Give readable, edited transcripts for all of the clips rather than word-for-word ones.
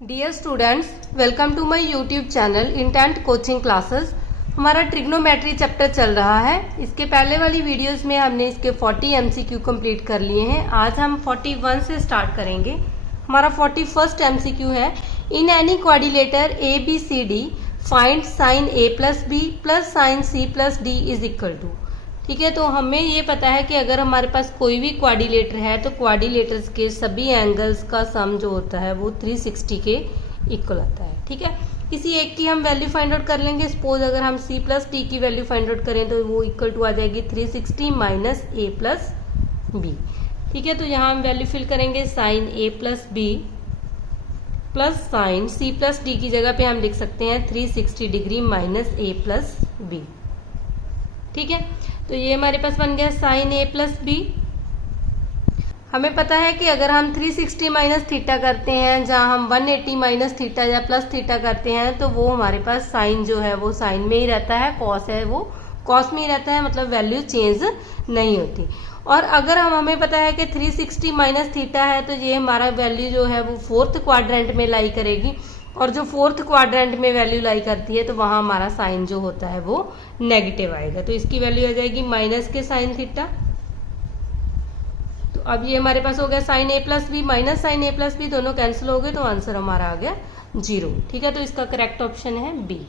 Dear students, welcome to my YouTube channel intent coaching classes. हमारा trigonometry chapter चल रहा है। इसके पहले वाली वीडियोस में हमने इसके 40 एमसीक्यू कंप्लीट कर लिए हैं। आज हम 41 से स्टार्ट करेंगे। हमारा 41st एमसीक्यू है, in any quadrilateral A B C D find sine A plus B plus sine C plus D is equal to. ठीक है, तो हमें ये पता है कि अगर हमारे पास कोई भी क्वाड्रिलेटर है तो क्वाड्रिलेटर्स के सभी एंगल्स का सम जो होता है वो 360 के इक्वल आता है। ठीक है, किसी एक की हम वैल्यू फाइंड आउट कर लेंगे। सपोज अगर हम c प्लस डी की वैल्यू फाइंड आउट करें तो वो इक्वल टू आ जाएगी 360 माइनस ए प्लस बी। ठीक है, तो यहाँ हम वैल्यू फिल करेंगे sine A plus B plus sine c plus D की जगह पे हम लिख सकते हैं 360 degree minus A plus B. ठीक है, तो ये हमारे पास बन गया साइन ए प्लस बी। हमें पता है कि अगर हम 360 माइनस थीटा करते हैं, जहां हम 180 माइनस थीटा या प्लस थीटा करते हैं, तो वो हमारे पास साइन जो है वो साइन में ही रहता है, कॉस है वो कॉस में ही रहता है, मतलब वैल्यू चेंज नहीं होती। और अगर हमें पता है कि 360 माइनस थीटा है तो ये हमारा वैल्यू जो है वो फोर्थ क्वाड्रेंट में लाई करेगी, और जो फोर्थ क्वाड्रेंट में वैल्यू लाई करती है तो वहां हमारा साइन जो होता है वो नेगेटिव आएगा। तो इसकी वैल्यू आ जाएगी माइनस के साइन थीटा। तो अब ये हमारे पास हो गया sign A plus B minus sign A plus B, दोनों कैंसिल हो गए तो आंसर हमारा आ गया 0। ठीक है, तो इसका करेक्ट ऑप्शन है बी।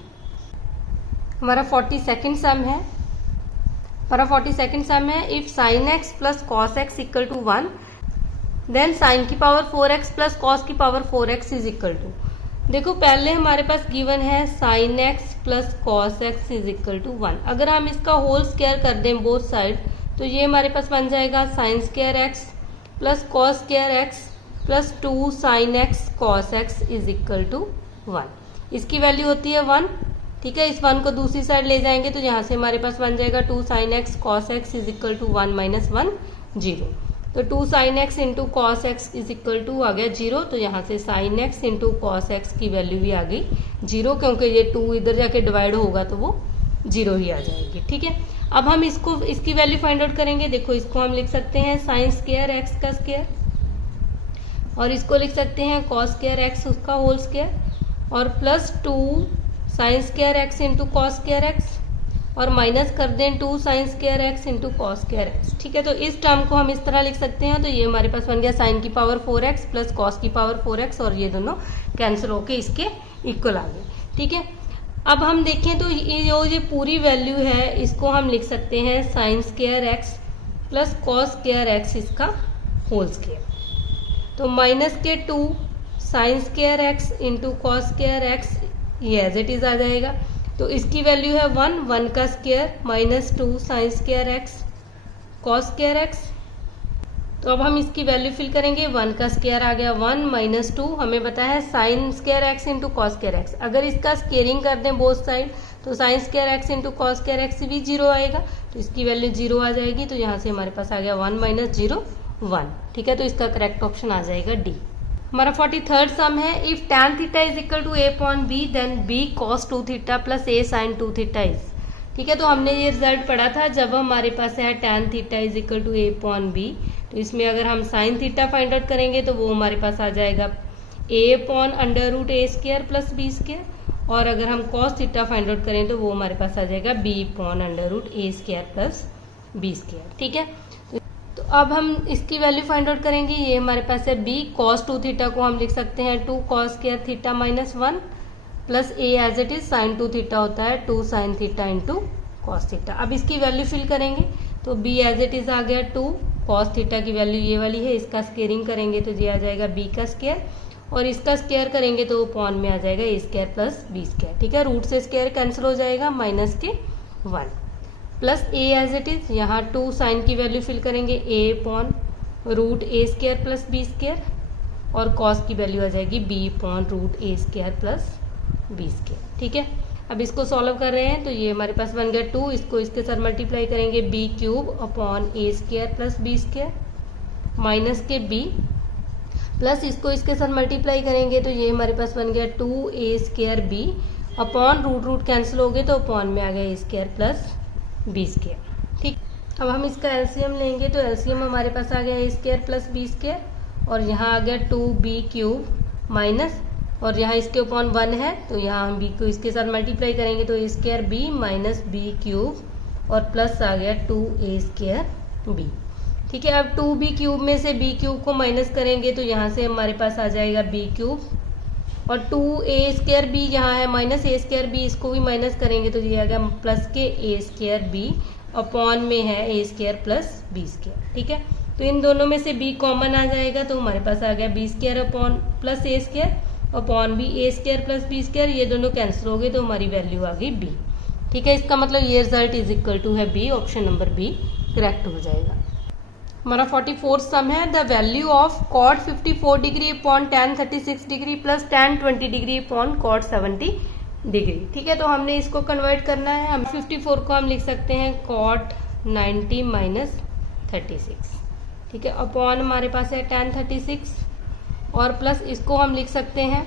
हमारा 42nd सम है। हमारा 42nd सम है, if sine x plus cos x equal to 1 then sine की पावर 4x प्लस कॉस की power 4x is equal to. देखो, पहले हमारे पास गिवन है sine x plus cos x is equal to 1। अगर हम इसका होल स्क्वायर कर दें बोथ साइड तो ये हमारे पास बन जाएगा sine square x plus cos square x plus 2 sine x cos x is equal to 1। इसकी वैल्यू होती है 1। ठीक है, इस 1 को दूसरी साइड ले जाएंगे तो यहाँ से हमारे पास बन जाएगा 2 sine x cos x is equal to 1 minus 1 0। तो 2 sine x into cos x is equal to आ गया 0। तो यहाँ से sine x into cos x की वैल्यू भी आ गई 0, क्योंकि ये 2 इधर जाके डिवाइड होगा तो वो 0 ही आ जाएगी। ठीक है, अब हम इसकी वैल्यू फाइंड आउट करेंगे। देखो, इसको हम लिख सकते हैं साइन स्क्वायर एक्स का स्क्वायर, और इसको लिख सकते हैं कॉस स्क्वायर एक्स उसका होल स्क्वायर, और plus 2 sign square x into cos square x, और माइनस कर दें 2 sign square x into cos square x. ठीक है, तो इस टर्म को हम इस तरह लिख सकते हैं। तो ये हमारे पास बन गया साइन की पावर 4x प्लस कॉस की पावर 4x, और ये दोनों कैंसिल होके इसके इक्वल आ गए। ठीक है, अब हम देखें तो ये पूरी वैल्यू है, इसको हम लिख सकते हैं sine square x plus cos square x इसका होल स्क्वायर। तो माइनस के 2 sign square x into cos square x, ये एज इट इज आ जाएगा। तो इसकी वैल्यू है 1 का square minus 2 sign square x cos square x. तो अब हम इसकी वैल्यू फिल करेंगे। 1 का स्क्वायर आ गया 1 माइनस 2, हमें पता है sign square x into cos square x. अगर इसका स्केयरिंग कर दें बोथ साइड तो sign square x into cos square x भी 0 आएगा, तो इसकी वैल्यू 0 आ जाएगी। तो यहाँ से हमारे पास आ गया 1 माइनस 0 1। ठीक है, तो इसका करेक्ट ऑप्शन आ जाएगा डी। हमारा 43rd सम है, if tan theta is equal to a upon b then b cos 2 theta plus a sin 2 theta is. ठीक है, तो हमने ये रिजल्ट पढ़ा था जब हमारे पास है tan theta is equal to a upon b, तो इसमें अगर हम sin थीटा फाइंड आउट करेंगे तो वो हमारे पास आ जाएगा a upon under root a square plus B square, और अगर हम cos थीटा फाइंड आउट करें तो वो हमारे पास आ जाएगा b upon under root a square plus B square. ठीक है, तो अब हम इसकी वैल्यू फाइंड आउट करेंगे। ये हमारे पास है b cos 2 थीटा को हम लिख सकते हैं 2 cos square theta minus 1 plus a as it is sin 2 theta होता है 2 sin theta into cos theta. अब इसकी वैल्यू फिल करेंगे तो b एज इट इज आ गया 2 cos थीटा की वैल्यू ये वाली है, इसका स्केयरिंग करेंगे तो ये आ जाएगा b का स्क्वायर, और इसका स्क्वायर करेंगे तो अपॉन में आ जाएगा a square plus b square. ठीक है, रूट से स्क्वायर कैंसिल हो जाएगा माइनस के 1 plus a as it is, यहाँ 2 साइन की वैल्यू फिल करेंगे a upon root a square plus B square, और कॉस की वैल्यू आ जाएगी b upon root a square plus B square. ठीक है, अब इसको सॉल्व कर रहे हैं तो ये हमारे पास बन गया 2, इसको इसके साथ मल्टीप्लाई करेंगे b cube upon A square plus B square minus के b, प्लस इसको इसके साथ मल्टीप्लाई करेंगे तो ये हमारे पास बन गया 2a square b upon root cancel हो गए तो अपॉन में आ गया a square plus B square. ठीक, अब हम इसका एलसीएम लेंगे तो एलसीएम हमारे पास आ गया a square plus B square, और यहाँ आ गया 2b क्यूब माइनस और यहाँ इसके अपॉन 1 है, तो यहाँ हम b को इसके साथ मल्टीप्लाई करेंगे तो a square b minus b cube और प्लस आ गया 2a स्क्वायर b। ठीक है, अब 2b क्यूब में से b क्यूब को माइनस करेंगे तो यहाँ से हमारे पास आ जाएगा b क्यूब, और 2a स्क्वायर b यहाँ है माइनस a स्क्वायर b, इसको भी माइनस करेंगे तो ये आ गया प्लस के a स्क्वायर b अपॉन में है a square plus b square. ठीक है, तो इन दोनों में से b कॉमन आ जाएगा तो हमारे पास आ गया b square upon plus a square upon भी a square plus b square, ये दोनों कैंसिल हो गए तो हमारी वैल्यू आ गई b। ठीक है, इसका मतलब ये रिजल्ट इज इक्वल टू है b, option number b correct हो जाएगा। हमारा 44 सम है, the value of cot 54 degree upon tan 36 degree plus tan 20 degree upon cot 70 degree. ठीक है, तो हमने इसको कन्वर्ट करना है। हम 54 को हम लिख सकते हैं कॉट 90 माइनस 36। ठीक है, अपॉन हमारे पास है tan 36 और प्लस इसको हम लिख सकते हैं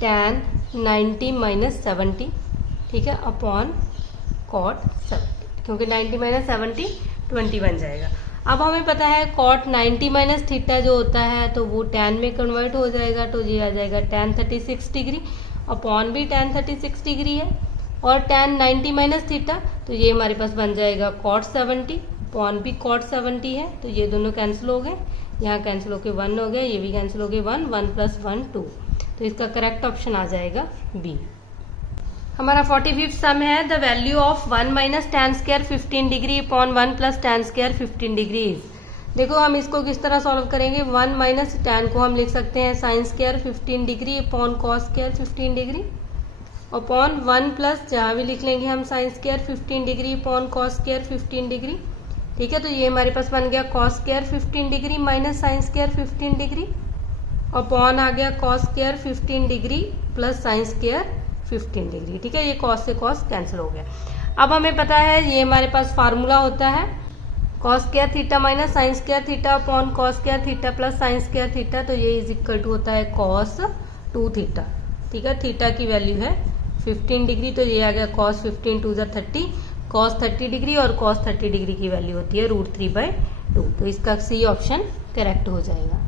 tan 90 माइनस 70। ठीक है, अपॉन कॉट 70, क्योंकि 90 माइनस 70 20 बन जाएगा। अब हमें पता है कॉट 90 माइनस थीटा जो होता है तो वो tan में कन्वर्ट हो जाएगा, तो ये आ जाएगा tan 36 डिग्री अपॉन भी tan 36 डिग्री है, और tan 90 माइनस थीटा तो ये हमारे पास बन जाएगा cot 70 अपॉन भी cot 70 है, तो ये दोनों कैंसिल हो गए, यहाँ कैंसिल होके 1 हो गया, ये भी कैंसिल हो गए 1, 1 प्लस 1 2, तो इसका करेक्ट ऑप्शन आ जाएगा बी। हमारा 45 सम है, the value of 1 minus tan square 15 degree upon 1 plus tan square 15 degree is. देखो हम इसको किस तरह सॉल्व करेंगे, 1 माइनस tan को हम लिख सकते हैं sine square 15 degree upon cos square 15 degree upon 1 plus, जहाँ भी लिख लेंगे हम sine square 15 degree upon cos square 15 degree. ठीक है, तो ये हमारे पास बन गया cos square 15 degree minus sine square 15 degree upon आ गया cos square 15 degree plus sine square 15 degree. ठीक है, ये कॉस से कॉस कैंसिल हो गया। अब हमें पता है ये हमारे पास फार्मूला होता है cos square theta minus sine square theta upon cos square theta plus sine square theta, तो ये इज इक्वल टू होता है कॉस 2 थीटा। ठीक है, थीटा की वैल्यू है 15 डिग्री, तो ये आ गया कॉस 15 2 30, कॉस 30 डिग्री, और कॉस 30 डिग्री की वैल्यू होती है √3/2, तो इसका सी ऑप्शन करेक्ट हो जाएगा।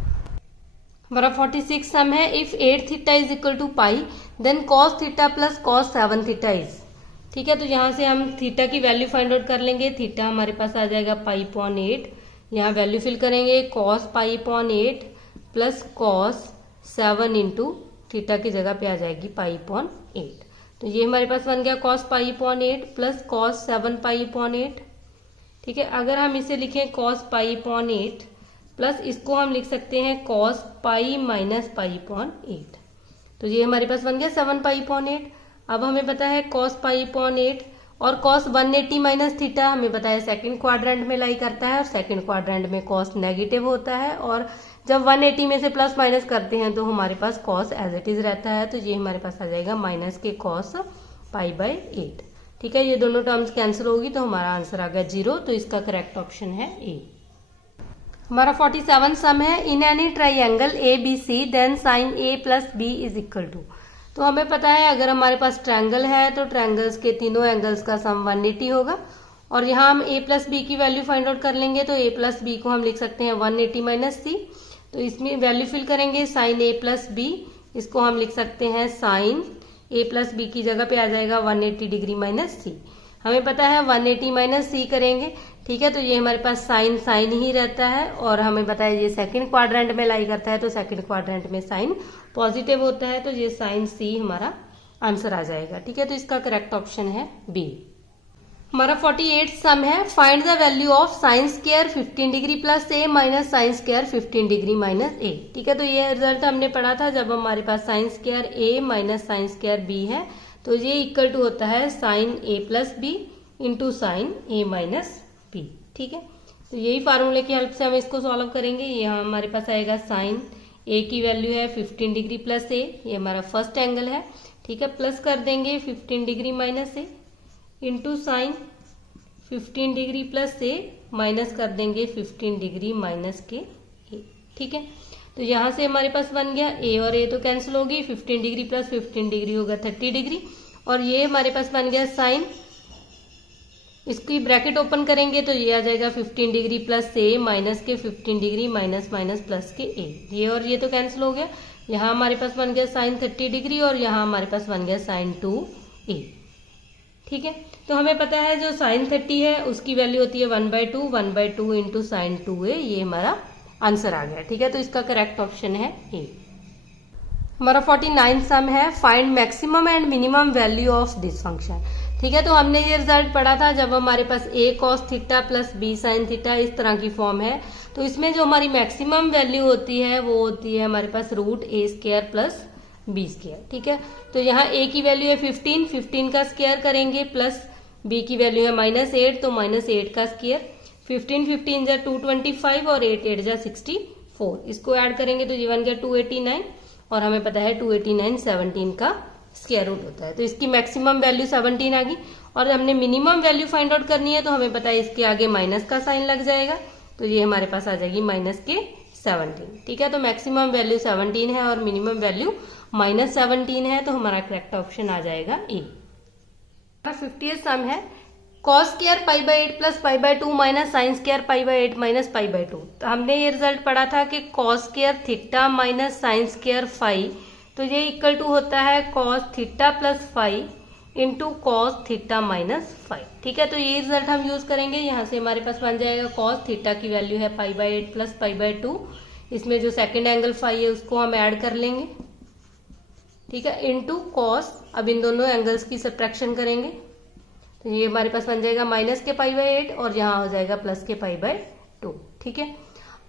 हमारा 46 सम है, if 8 theta is equal to pi then cos theta plus cos 7 theta is. ठीक है, तो यहाँ से हम थीटा की वैल्यू फाइंड आउट कर लेंगे। थीटा हमारे पास आ जाएगा π/8, यहाँ वैल्यू फिल करेंगे cos π/8 plus cos 7 into theta की जगह पे आ जाएगी π/8, तो ये हमारे पास बन गया कॉस π/8 प्लस कॉस 7π/8। ठीक है, अगर हम इसे लिखें कॉस π/8 प्लस इसको हम लिख सकते हैं कॉस पाई माइनस π/8, तो ये हमारे पास बन गया 7π/8। अब हमें पता है कॉस π/8 और कॉस 180 माइनस थीटा हमें पता है सेकंड क्वाड्रेंट में लाई करता है, और सेकंड क्वाड्रेंट में कॉस नेगेटिव होता है, और जब 180 में से प्लस माइनस करते हैं तो हमारे पास कॉस एज इट इज रहता है, तो ये हमारे पास आ जाएगा माइनस के कॉस π/8। ठीक है, ये दोनों टर्म्स कैंसिल होगी तो हमारा आंसर आ गया 0, तो इसका करेक्ट ऑप्शन है ए। हमारा 47 सम है, in any triangle ABC then sine A plus B is equal to. तो हमें पता है अगर हमारे पास ट्रायंगल है तो ट्रायंगल्स के तीनों एंगल्स का सम 180 होगा, और यहाँ हम A प्लस B की वैल्यू फाइंड आउट कर लेंगे, तो A प्लस B को हम लिख सकते हैं 180 माइनस C, तो इसमें वैल्यू फिल करेंगे साइन A प्लस B, इसको हम लिख सकते हैं साइन A प्लस B की जगह पे आ जाएगा 180 डिग्री माइनस C। हमें पता है 180 माइनस C करेंगे। ठीक है, तो ये हमारे पास साइन साइन ही रहता है, और हमें पता है ये सेकंड क्वाड्रेंट में लाई करता है, तो सेकंड क्वाड्रेंट में साइन पॉजिटिव होता है, तो ये साइन C हमारा आंसर आ जाएगा। ठीक है, तो इसका करेक्ट ऑप्शन है बी। हमारा 48 सम है, find the value of sine square 15 degree plus A minus sine square 15 degree minus A. ठीक है, तो ये रिजल्ट हमने पढ़ा था जब हमारे पास साइन स्क्वायर ए माइनस साइन स्क्वायर बी है, तो ये इक्वल टू होता है sign A plus B into sine A minus B. ठीक है, तो यही फार्मूले की हेल्प से हम इसको सॉल्व करेंगे। यहाँ हमारे पास आएगा साइन ए की वैल्यू है 15 डिग्री प्लस ए, ये हमारा फर्स्ट एंगल है। ठीक है, प्लस कर देंगे 15 degree minus A into sine 15 degree plus A minus कर देंगे 15 डिग्री माइनस के ए। ठीक है, तो यहाँ से हमारे पास बन गया ए और ए तो कैंसिल होगी, 15 डिग्री प्लस 15 डिग्री होगा 30 डिग्री, और ये हमारे पास बन गया साइन, इसकी ब्रैकेट ओपन करेंगे तो ये आ जाएगा 15 डिग्री प्लस ए माइनस के 15 डिग्री माइनस माइनस प्लस के ए, ये और ये तो कैंसिल हो गया, यहाँ हमारे पास बन गया साइन 30 डिग्री और यहाँ हमारे पास बन गया साइन 2a। ठीक है, तो हमें पता है जो साइन 30 है उसकी वैल्यू होती है 1/2 इंटू साइन 2a। ये हमारा आंसर आ गया। ठीक है, तो इसका करेक्ट ऑप्शन है ए। हमारा 49 सम है, find maximum and minimum value of this function. ठीक है, तो हमने ये रिजल्ट पढ़ा था जब हमारे पास a cos theta plus b sin theta इस तरह की फॉर्म है, तो इसमें जो हमारी मैक्सिमम वैल्यू होती है वो होती है हमारे पास √a² प्लस b²। ठीक है, तो यहाँ a की वैल्यू है 15 का स्क्वायर करेंगे, प्लस b की वैल्यू है -8 तो -8 का स्क्वायर। 15 जा 225 और 8 जा 64, इसको ऐड करेंगे तो ये बन गया 289 और हमें पता है 289 17 का स्क्वायर रूट होता है, तो इसकी मैक्सिमम वैल्यू 17 आ गई। और हमने मिनिमम वैल्यू फाइंड आउट करनी है तो हमें पता है इसके आगे माइनस का साइन लग जाएगा, तो ये हमारे पास आ जाएगी -17। ठीक है, तो मैक्सिमम वैल्यू 17 है और मिनिमम वैल्यू -17 है, तो हमारा करेक्ट ऑप्शन आ जाएगा ए। 50th सम है, cos² π/8 plus π/2 minus sin² π/8 minus π/2। तो हमने ये रिजल्ट पढ़ा था कि cos² theta minus sin² phi, तो ये इक्वल टू होता है cos theta plus phi into cos theta minus phi. ठीक है, तो ये रिजल्ट हम यूज करेंगे। यहाँ से हमारे पास बन जाएगा cos थीटा की वैल्यू है π/8 प्लस π/2, इसमें जो सेकंड एंगल फाई है उसको हम ऐड कर लेंगे। ठीक है, इंटू cos, अब इन दोनों एंगल्स की सब्ट्रैक्शन करेंगे तो ये हमारे पास बन जाएगा माइनस के π/8 और यहाँ हो जाएगा प्लस के π/2। ठीक है,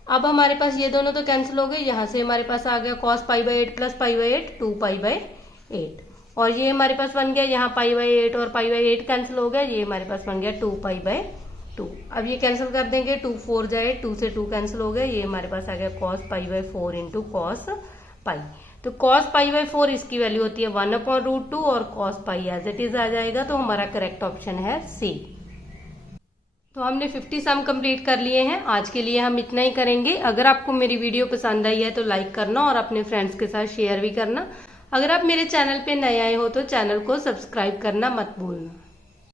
अब हमारे पास ये दोनों तो कैंसिल हो गए, यहाँ से हमारे पास आ गया cos π/8 प्लस π/8 2π/8 और ये हमारे पास बन गया यहाँ π/8 और π/8 कैंसिल हो गया, ये हमारे पास बन गया 2π/2। अब ये कैंसिल कर देंगे, 2 4 जाए, 2 से 2 कैंसिल हो गए, ये हमारे पास आ गया cos π/4 इंटू cos π। तो cos π/4 इसकी वैल्यू होती है 1/√2 और cos π एज इट इज आ जाएगा, तो हमारा करेक्ट ऑप्शन है सी। तो हमने 50 सम कंप्लीट कर लिए हैं। आज के लिए हम इतना ही करेंगे। अगर आपको मेरी वीडियो पसंद आई है तो लाइक करना और अपने फ्रेंड्स के साथ शेयर भी करना। अगर आप मेरे चैनल पे नए आए हो तो चैनल को सब्सक्राइब करना मत भूलना।